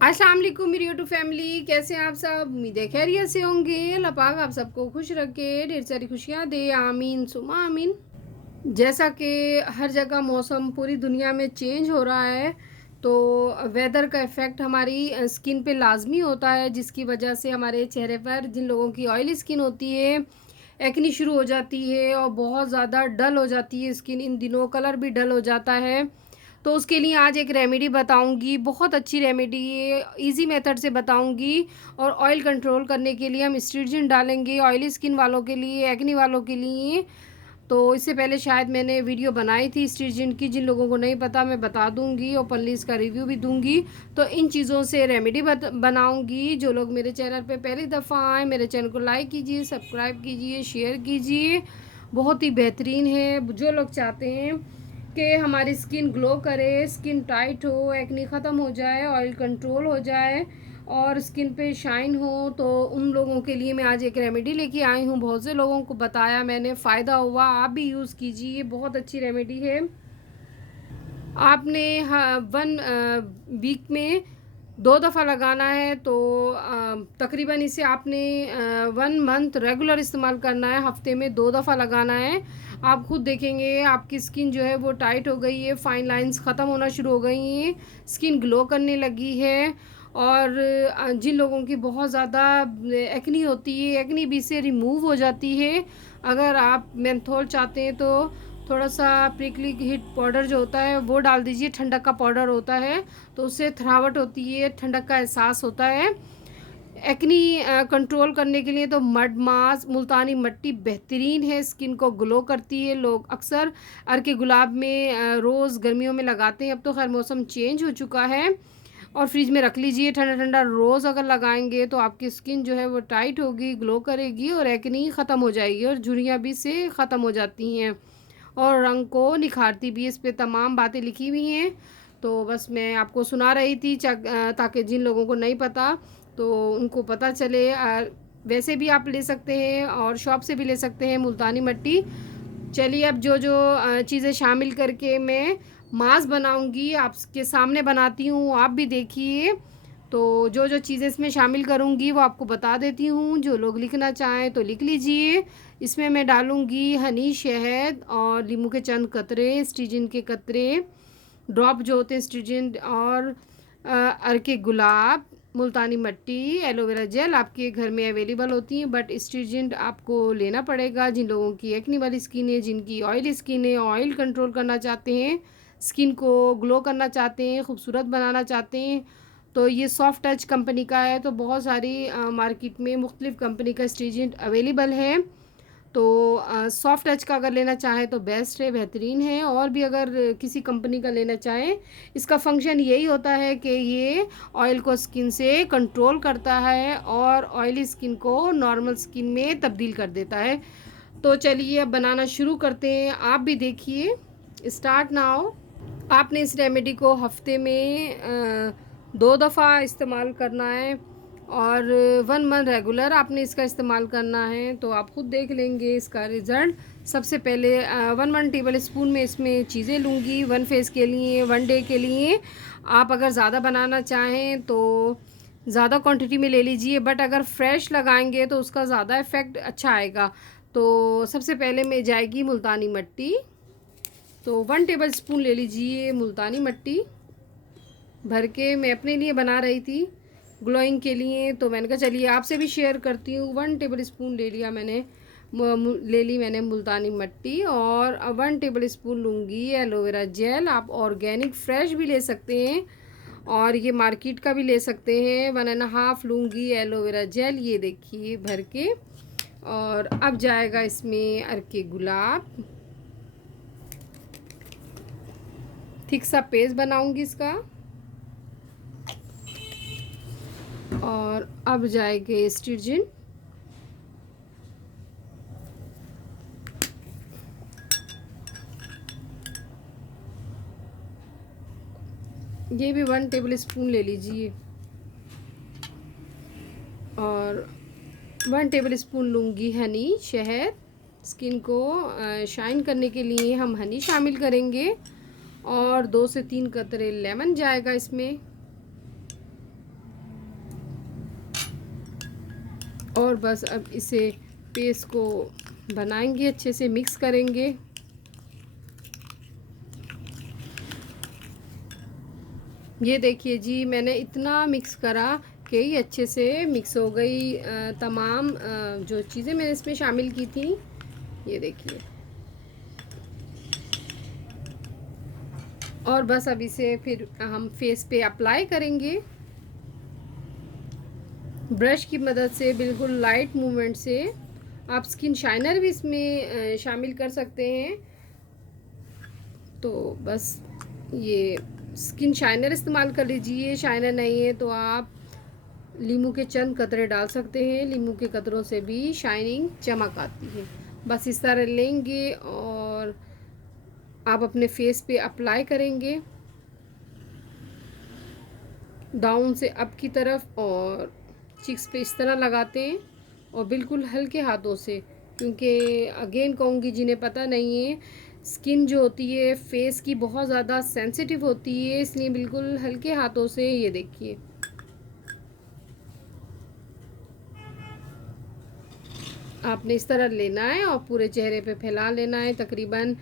अस्सलाम वालेकुम मेरी यूट्यूब फैमिली, कैसे हैं आप सब। उम्मीद है खैरियत से होंगे। अल्लाह पाक आप सबको खुश रखे, ढेर सारी खुशियाँ दे, आमीन सुमा आमीन। जैसा कि हर जगह मौसम पूरी दुनिया में चेंज हो रहा है, तो वेदर का इफ़ेक्ट हमारी स्किन पे लाजमी होता है, जिसकी वजह से हमारे चेहरे पर जिन लोगों की ऑयली स्किन होती है, एक्नी शुरू हो जाती है और बहुत ज़्यादा डल हो जाती है स्किन। इन दिनों कलर भी डल हो जाता है। तो उसके लिए आज एक रेमेडी बताऊंगी, बहुत अच्छी रेमेडी है, इजी मेथड से बताऊंगी। और ऑयल कंट्रोल करने के लिए हम स्ट्रिजेंट डालेंगे, ऑयली स्किन वालों के लिए, एक्नी वालों के लिए। तो इससे पहले शायद मैंने वीडियो बनाई थी स्ट्रिजेंट की, जिन लोगों को नहीं पता मैं बता दूंगी, ओपनली इसका रिव्यू भी दूंगी। तो इन चीज़ों से रेमेडी बनाऊंगी। जो लोग मेरे चैनल पे पहली दफ़ा आए, मेरे चैनल को लाइक कीजिए, सब्सक्राइब कीजिए, शेयर कीजिए। बहुत ही बेहतरीन है। जो लोग चाहते हैं कि हमारी स्किन ग्लो करे, स्किन टाइट हो, एक्नी ख़त्म हो जाए, ऑयल कंट्रोल हो जाए और स्किन पे शाइन हो, तो उन लोगों के लिए मैं आज एक रेमेडी लेके आई हूँ। बहुत से लोगों को बताया मैंने, फ़ायदा हुआ, आप भी यूज़ कीजिए, बहुत अच्छी रेमेडी है। आपने वन वीक में 2 दफ़ा लगाना है, तो तकरीबन इसे आपने 1 मंथ रेगुलर इस्तेमाल करना है। हफ्ते में 2 दफ़ा लगाना है। आप खुद देखेंगे आपकी स्किन जो है वो टाइट हो गई है, फाइन लाइंस ख़त्म होना शुरू हो गई हैं, स्किन ग्लो करने लगी है। और जिन लोगों की बहुत ज़्यादा एक्नी होती है, एक्नी भी से रिमूव हो जाती है। अगर आप मेंथोल चाहते हैं तो थोड़ा सा प्रिकली हीट पाउडर जो होता है वो डाल दीजिए, ठंडक का पाउडर होता है, तो उससे थरावट होती है, ठंडक का एहसास होता है। एक्नी कंट्रोल करने के लिए तो मड मास, मुल्तानी मट्टी बेहतरीन है, स्किन को ग्लो करती है। लोग अक्सर अर्के गुलाब में रोज़ गर्मियों में लगाते हैं। अब तो खैर मौसम चेंज हो चुका है। और फ्रिज में रख लीजिए ठंडा ठंडा। रोज़ अगर लगाएंगे तो आपकी स्किन जो है वो टाइट होगी, ग्लो करेगी और एक्नी ख़त्म हो जाएगी और झुर्रियाँ भी से ख़त्म हो जाती हैं और रंग को निखारती भी। इस पे तमाम बातें लिखी हुई हैं, तो बस मैं आपको सुना रही थी ताकि जिन लोगों को नहीं पता तो उनको पता चले। वैसे भी आप ले सकते हैं और शॉप से भी ले सकते हैं मुल्तानी मट्टी। चलिए अब जो जो चीज़ें शामिल करके मैं मास्क बनाऊंगी आपके सामने बनाती हूँ, आप भी देखिए। तो जो जो चीज़ें इसमें शामिल करूँगी वो आपको बता देती हूँ। जो लोग लिखना चाहें तो लिख लीजिए। इसमें मैं डालूँगी हनी, शहद और नींबू के चंद कतरे, स्ट्रिजेंट के कतरे, ड्रॉप जो होते हैं स्ट्रिजेंट, और अर्के गुलाब, मुल्तानी मट्टी, एलोवेरा जेल आपके घर में अवेलेबल होती हैं, बट स्ट्रिजेंट आपको लेना पड़ेगा। जिन लोगों की एक्नी वाली स्किन है, जिनकी ऑयल स्किन है, ऑयल कंट्रोल करना चाहते हैं, स्किन को ग्लो करना चाहते हैं, खूबसूरत बनाना चाहते हैं, तो ये सॉफ्ट टच कंपनी का है। तो बहुत सारी मार्केट में मुख्तलिफ़ कंपनी का स्ट्रिजेंट अवेलेबल है। तो सॉफ्ट टच का अगर लेना चाहें तो बेस्ट है, बेहतरीन है। और भी अगर किसी कंपनी का लेना चाहें, इसका फंक्शन यही होता है कि ये ऑयल को स्किन से कंट्रोल करता है और ऑयली स्किन को नॉर्मल स्किन में तब्दील कर देता है। तो चलिए अब बनाना शुरू करते हैं, आप भी देखिए। Start now. आपने इस रेमेडी को हफ्ते में 2 दफ़ा इस्तेमाल करना है और 1 मंथ रेगुलर आपने इसका इस्तेमाल करना है, तो आप ख़ुद देख लेंगे इसका रिज़ल्ट। सबसे पहले 1 टेबल स्पून में इसमें चीज़ें लूँगी 1 फेस के लिए, 1 डे के लिए। आप अगर ज़्यादा बनाना चाहें तो ज़्यादा क्वांटिटी में ले लीजिए, बट अगर फ्रेश लगाएंगे तो उसका ज़्यादा इफ़ेक्ट अच्छा आएगा। तो सबसे पहले में जाएगी मुल्तानी मट्टी। तो 1 टेबल स्पून ले लीजिए मुल्तानी मट्टी भर के। मैं अपने लिए बना रही थी ग्लोइंग के लिए, तो मैंने कहा चलिए आपसे भी शेयर करती हूँ। 1 टेबल स्पून ले लिया मैंने, ले ली मैंने मुल्तानी मट्टी। और 1 टेबल स्पून लूँगी एलोवेरा जेल। आप ऑर्गेनिक फ्रेश भी ले सकते हैं और ये मार्केट का भी ले सकते हैं। 1.5 लूँगी एलोवेरा जेल, ये देखिए भर के। और अब जाएगा इसमें अर्के गुलाब, थिक सा पेस्ट बनाऊंगी इसका। और अब जाएंगे स्ट्रिजेंट, ये भी 1 टेबल स्पून ले लीजिए। और 1 टेबल स्पून लूँगी हनी, शहद। स्किन को शाइन करने के लिए हम हनी शामिल करेंगे। और 2 से 3 कतरे लेमन जाएगा इसमें। और बस अब इसे पेस्ट को बनाएंगे, अच्छे से मिक्स करेंगे। ये देखिए जी, मैंने इतना मिक्स करा कि ये अच्छे से मिक्स हो गई। तमाम जो चीज़ें मैंने इसमें शामिल की थी, ये देखिए। और बस अब इसे फिर हम फेस पे अप्लाई करेंगे ब्रश की मदद से, बिल्कुल लाइट मूवमेंट से। आप स्किन शाइनर भी इसमें शामिल कर सकते हैं। तो बस ये स्किन शाइनर इस्तेमाल कर लीजिए, शाइनर नहीं है तो आप लीमू के चंद कतरे डाल सकते हैं। लीमू के कतरों से भी शाइनिंग चमक आती है। बस इस तरह लेंगे और आप अपने फेस पे अप्लाई करेंगे डाउन से अप की तरफ, और चिक्स पे इस तरह लगाते हैं और बिल्कुल हल्के हाथों से, क्योंकि अगेन कहूँगी जिन्हें पता नहीं है, स्किन जो होती है फेस की बहुत ज़्यादा सेंसिटिव होती है, इसलिए बिल्कुल हल्के हाथों से ये देखिए आपने इस तरह लेना है और पूरे चेहरे पे फैला लेना है। तकरीबन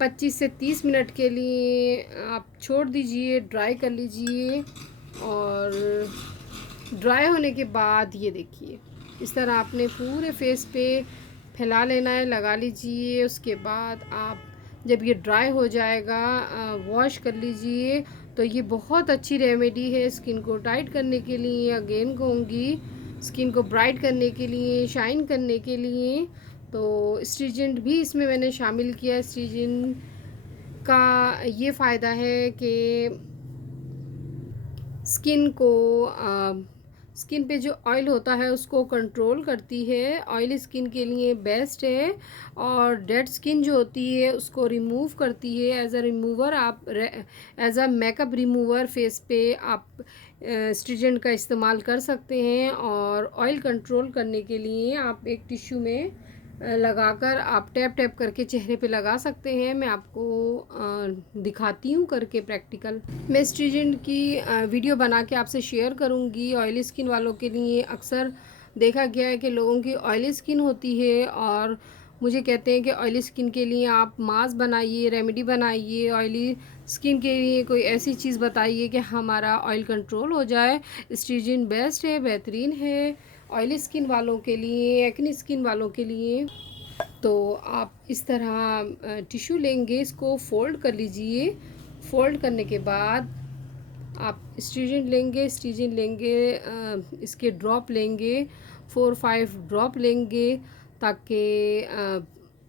25 से 30 मिनट के लिए आप छोड़ दीजिए, ड्राई कर लीजिए। और ड्राई होने के बाद ये देखिए इस तरह आपने पूरे फेस पे फैला लेना है, लगा लीजिए। उसके बाद आप जब ये ड्राई हो जाएगा वॉश कर लीजिए। तो ये बहुत अच्छी रेमेडी है स्किन को टाइट करने के लिए, अगेन कहूँगी स्किन को ब्राइट करने के लिए, शाइन करने के लिए। तो स्ट्रीजेंट भी इसमें मैंने शामिल किया। स्ट्रीजेंट का ये फ़ायदा है कि स्किन पे जो ऑयल होता है उसको कंट्रोल करती है। ऑयली स्किन के लिए बेस्ट है। और डेड स्किन जो होती है उसको रिमूव करती है। एज अ रिमूवर आप as a makeup remover face पे आप स्ट्रीजेंट का इस्तेमाल कर सकते हैं। और ऑयल कंट्रोल करने के लिए आप एक टिश्यू में लगाकर आप टैप टैप करके चेहरे पे लगा सकते हैं। मैं आपको दिखाती हूँ करके प्रैक्टिकल। मैं स्ट्रीजेंट की वीडियो बना के आपसे शेयर करूँगी। ऑयली स्किन वालों के लिए अक्सर देखा गया है कि लोगों की ऑयली स्किन होती है और मुझे कहते हैं कि ऑयली स्किन के लिए आप मास्क बनाइए, रेमेडी बनाइए। ऑयली स्किन के लिए कोई ऐसी चीज़ बताइए कि हमारा ऑयल कंट्रोल हो जाए। स्ट्रीजेंट बेस्ट है, बेहतरीन है ऑयली स्किन वालों के लिए, एक्नी स्किन वालों के लिए। तो आप इस तरह टिश्यू लेंगे, इसको फ़ोल्ड कर लीजिए। फ़ोल्ड करने के बाद आप स्ट्रीजेंट लेंगे, इसके ड्रॉप लेंगे, 4-5 ड्रॉप लेंगे ताकि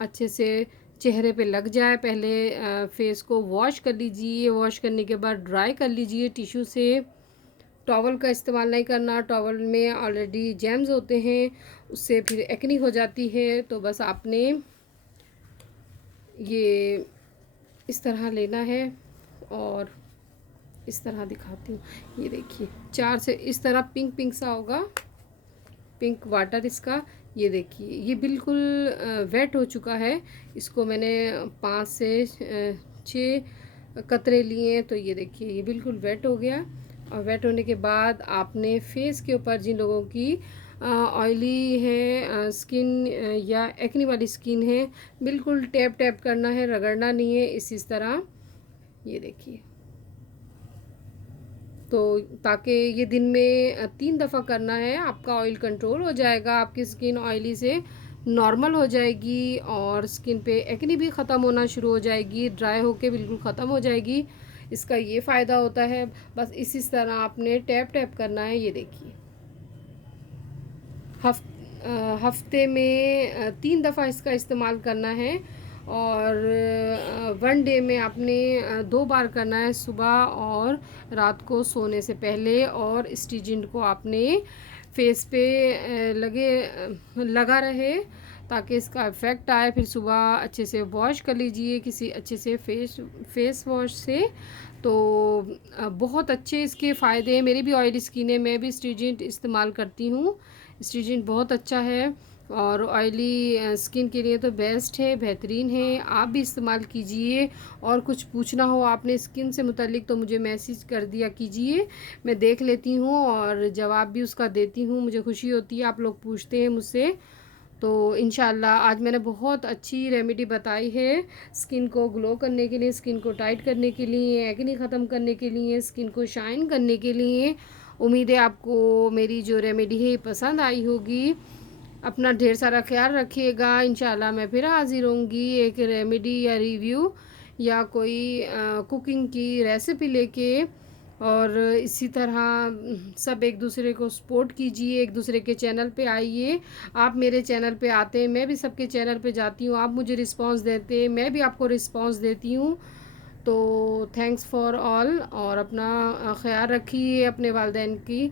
अच्छे से चेहरे पे लग जाए। पहले फेस को वॉश कर लीजिए, वॉश करने के बाद ड्राई कर लीजिए टिश्यू से। टॉवल का इस्तेमाल नहीं करना, टॉवल में ऑलरेडी जैम्स होते हैं, उससे फिर एक्नी हो जाती है। तो बस आपने ये इस तरह लेना है और इस तरह दिखाती हूँ। ये देखिए 4 से इस तरह पिंक पिंक सा होगा, पिंक वाटर इसका। ये देखिए ये बिल्कुल वेट हो चुका है। इसको मैंने 5 से 6 कतरे लिए हैं। तो ये देखिए ये बिल्कुल वेट हो गया। और वेट होने के बाद आपने फेस के ऊपर, जिन लोगों की ऑयली है स्किन या एक्नी वाली स्किन है, बिल्कुल टैप टैप करना है, रगड़ना नहीं है। इस तरह ये देखिए, तो ताकि ये दिन में 3 दफ़ा करना है, आपका ऑयल कंट्रोल हो जाएगा, आपकी स्किन ऑयली से नॉर्मल हो जाएगी और स्किन पे एक्नी भी ख़त्म होना शुरू हो जाएगी, ड्राई होके बिल्कुल ख़त्म हो जाएगी। इसका ये फ़ायदा होता है। बस इस तरह आपने टैप टैप करना है। ये देखिए हफ्ते में 3 दफ़ा इसका इस्तेमाल करना है। और 1 डे में आपने 2 बार करना है, सुबह और रात को सोने से पहले। और स्टीजेंट को आपने फेस पे लगा रहे ताकि इसका इफ़ेक्ट आए। फिर सुबह अच्छे से वॉश कर लीजिए किसी अच्छे से फेस वॉश से। तो बहुत अच्छे इसके फ़ायदे हैं। मेरी भी ऑयली स्किन है, मैं भी स्टीजेंट इस्तेमाल करती हूँ। स्टीजेंट बहुत अच्छा है। और ऑयली स्किन के लिए तो बेस्ट है, बेहतरीन है, आप भी इस्तेमाल कीजिए। और कुछ पूछना हो आपने स्किन से मुतल्लिक तो मुझे मैसेज कर दिया कीजिए, मैं देख लेती हूँ और जवाब भी उसका देती हूँ। मुझे खुशी होती है आप लोग पूछते हैं मुझसे। तो इंशाल्लाह आज मैंने बहुत अच्छी रेमेडी बताई है स्किन को ग्लो करने के लिए, स्किन को टाइट करने के लिए, एक्ने ख़त्म करने के लिए, स्किन को शाइन करने के लिए। उम्मीद है आपको मेरी जो रेमेडी है पसंद आई होगी। अपना ढेर सारा ख्याल रखिएगा। इंशाल्लाह मैं फिर हाज़िर होंगी एक रेमेडी या रिव्यू या कोई कुकिंग की रेसिपी लेके। और इसी तरह सब एक दूसरे को सपोर्ट कीजिए, एक दूसरे के चैनल पे आइए। आप मेरे चैनल पे आते हैं, मैं भी सबके चैनल पे जाती हूँ, आप मुझे रिस्पांस देते हैं, मैं भी आपको रिस्पांस देती हूँ। तो थैंक्स फॉर ऑल। और अपना ख्याल रखिए, अपने वालिदैन की